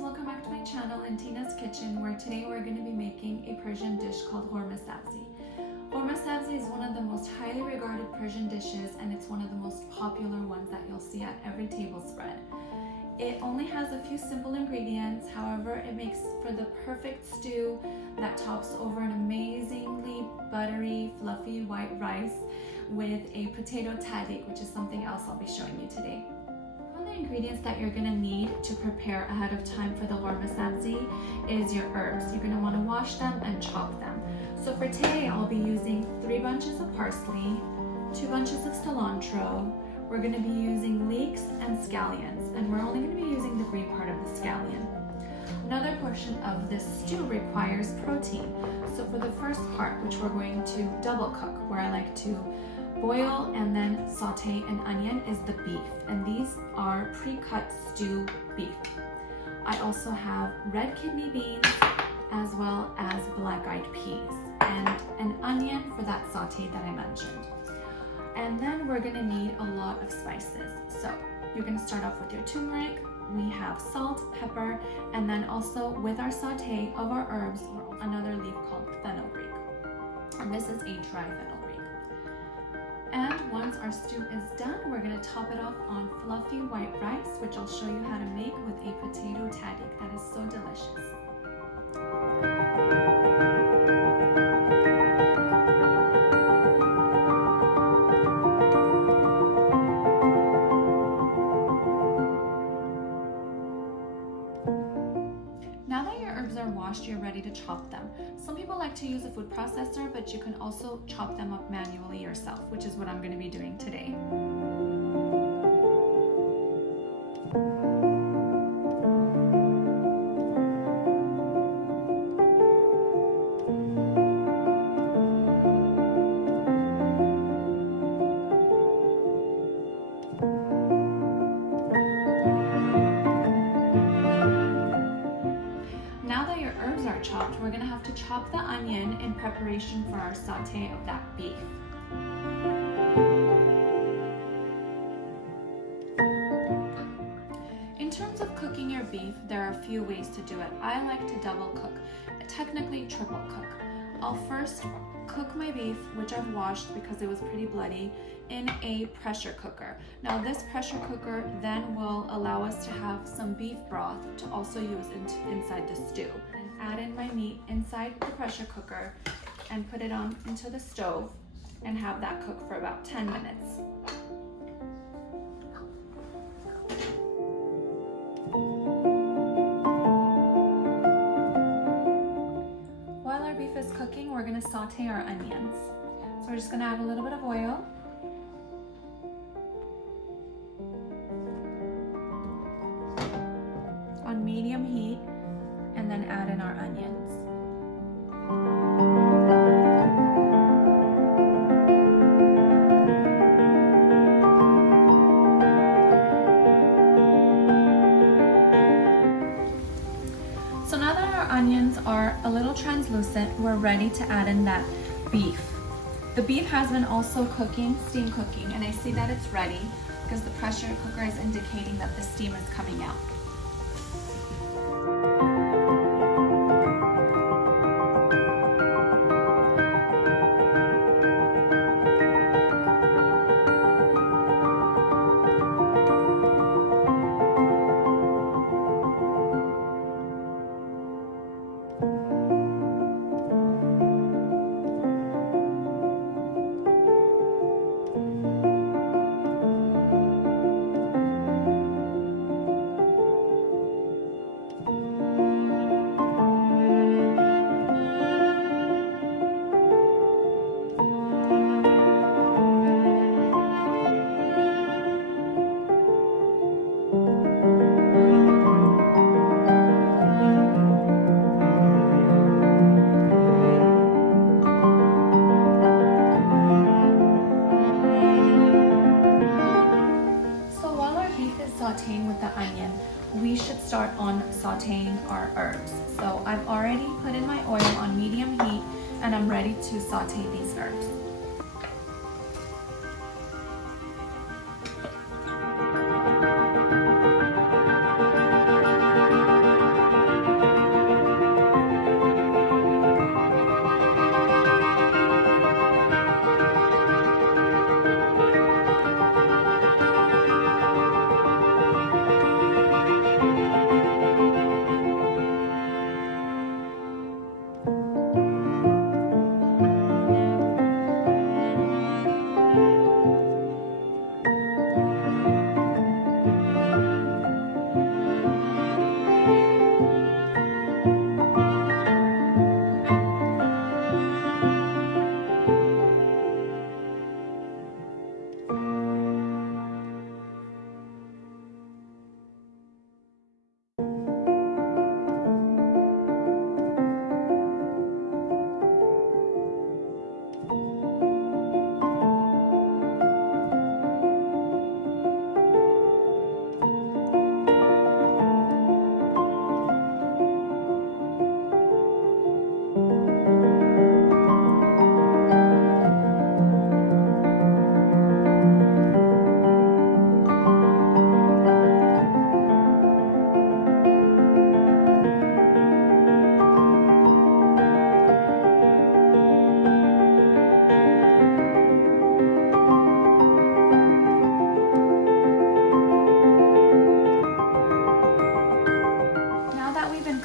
welcome back to my channel in Tina's Kitchen, where today we're going to be making a Persian dish called Ghormeh Sabzi. Ghormeh Sabzi is one of the most highly regarded Persian dishes, and it's one of the most popular ones that you'll see at every table spread. It only has a few simple ingredients, however it makes for the perfect stew that tops over an amazingly buttery, fluffy white rice with a potato tahdig, which is something else I'll be showing you today. One of the ingredients that you're going to need to prepare ahead of time for the Ghormeh Sabzi is your herbs. You're going to want to wash them and chop them. So for today, I'll be using 3 bunches of parsley, 2 bunches of cilantro. We're going to be using leeks and scallions, and we're only going to be using the green part of the scallion. Another portion of this stew requires protein. So for the first part, which we're going to double cook, where I like to boil and then saute an onion, is the beef, and these are pre-cut stew beef. I also have red kidney beans as well as black-eyed peas and an onion for that saute that I mentioned. And then we're going to need a lot of spices. So you're going to start off with your turmeric. We have salt, pepper, and then also with our saute of our herbs, another leaf called Fenugreek. And this is a dry fenugreek. And once our stew is done, we're going to top it off on fluffy white rice, which I'll show you how to make with a potato tahdig that is so delicious. Now that your herbs are washed, you're ready to chop them. Some people like to use a food processor, but you can also chop them up manually yourself, which is what I'm going to be doing today. Chopped, we're going to have to chop the onion in preparation for our saute of that beef. In terms of cooking your beef, there are a few ways to do it. I like to double cook, technically triple cook. I'll first cook my beef, which I've washed because it was pretty bloody, in a pressure cooker. Now this pressure cooker then will allow us to have some beef broth to also use inside the stew. And add in my meat inside the pressure cooker and put it on into the stove and have that cook for about 10 minutes. While our beef is cooking, we're going to saute our onions. So we're just going to add a little bit of oil. On medium heat, and then add in our onions. So now that our onions are a little translucent, we're ready to add in that beef. The beef has been also cooking, steam cooking, and I see that it's ready because the pressure cooker is indicating that the steam is coming out. Sauteing with the onion, we should start on sauteing our herbs. So I've already put in my oil on medium heat and I'm ready to saute these herbs.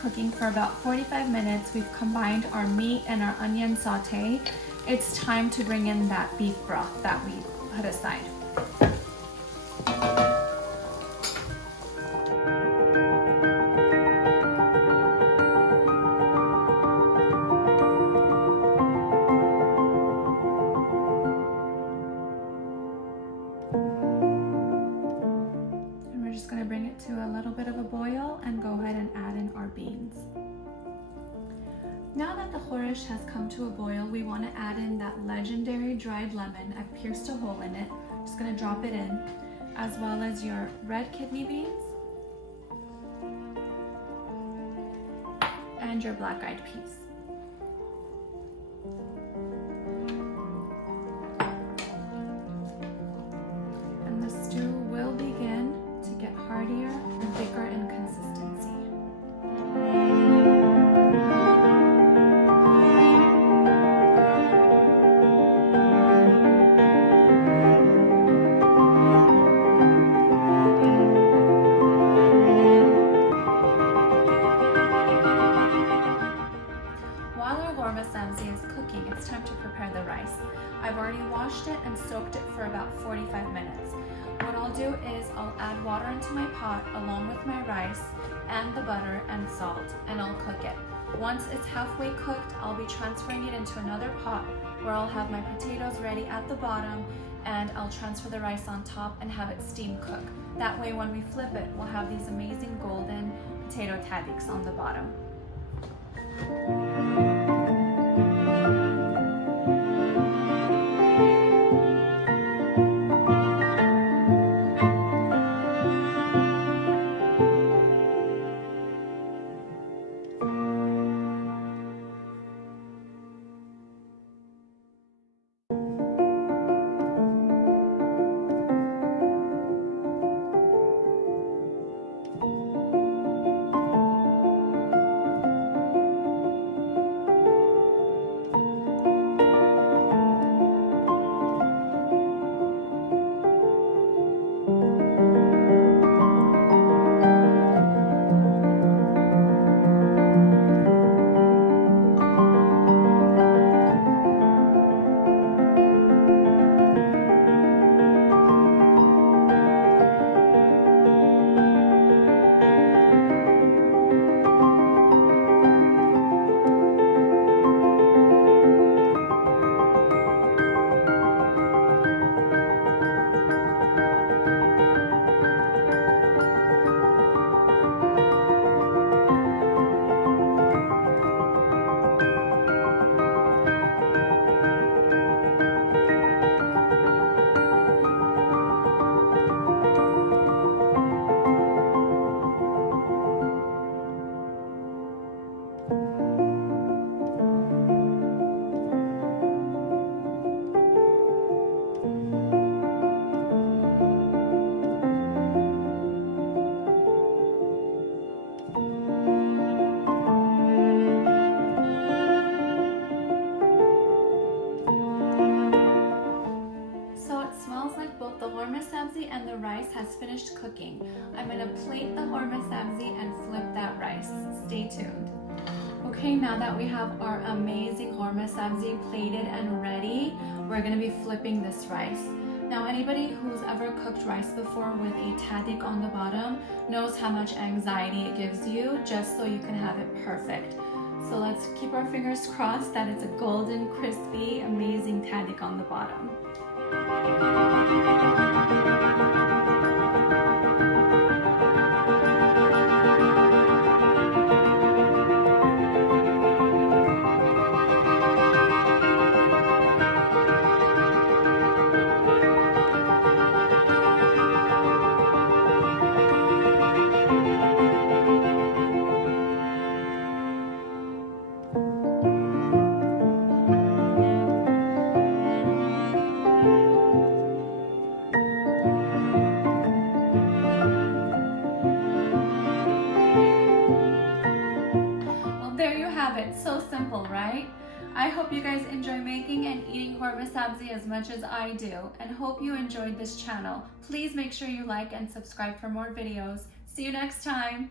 cooking for about 45 minutes. We've combined our meat and our onion sauté. It's time to bring in that beef broth that we put aside. Just going to bring it to a little bit of a boil and go ahead and add in our beans. Now that the khorish has come to a boil, we want to add in that legendary dried lemon. I've pierced a hole in it. Just going to drop it in, as well as your red kidney beans and your black-eyed peas. And the stew will begin to get heartier and thicker in consistency. While our Ghormeh Sabzi is cooking, it's time to prepare the rice. I've already washed it and soaked it for about 45 minutes. What I'll do is I'll add water into my pot along with my rice and the butter and salt, and I'll cook it. Once it's halfway cooked, I'll be transferring it into another pot where I'll have my potatoes ready at the bottom, and I'll transfer the rice on top and have it steam cook. That way when we flip it, we'll have these amazing golden potato tahdigs on the bottom. Sabzi and the rice has finished cooking. I'm going to plate the Ghormeh Sabzi and flip that rice. Stay tuned. Okay, now that we have our amazing Ghormeh Sabzi plated and ready, we're going to be flipping this rice. Now, anybody who's ever cooked rice before with a tahdig on the bottom knows how much anxiety it gives you just so you can have it perfect. So let's keep our fingers crossed that it's a golden, crispy, amazing tahdig on the bottom. It's so simple, right? I hope you guys enjoy making and eating Ghormeh Sabzi as much as I do, and hope you enjoyed this channel. Please make sure you like and subscribe for more videos. See you next time.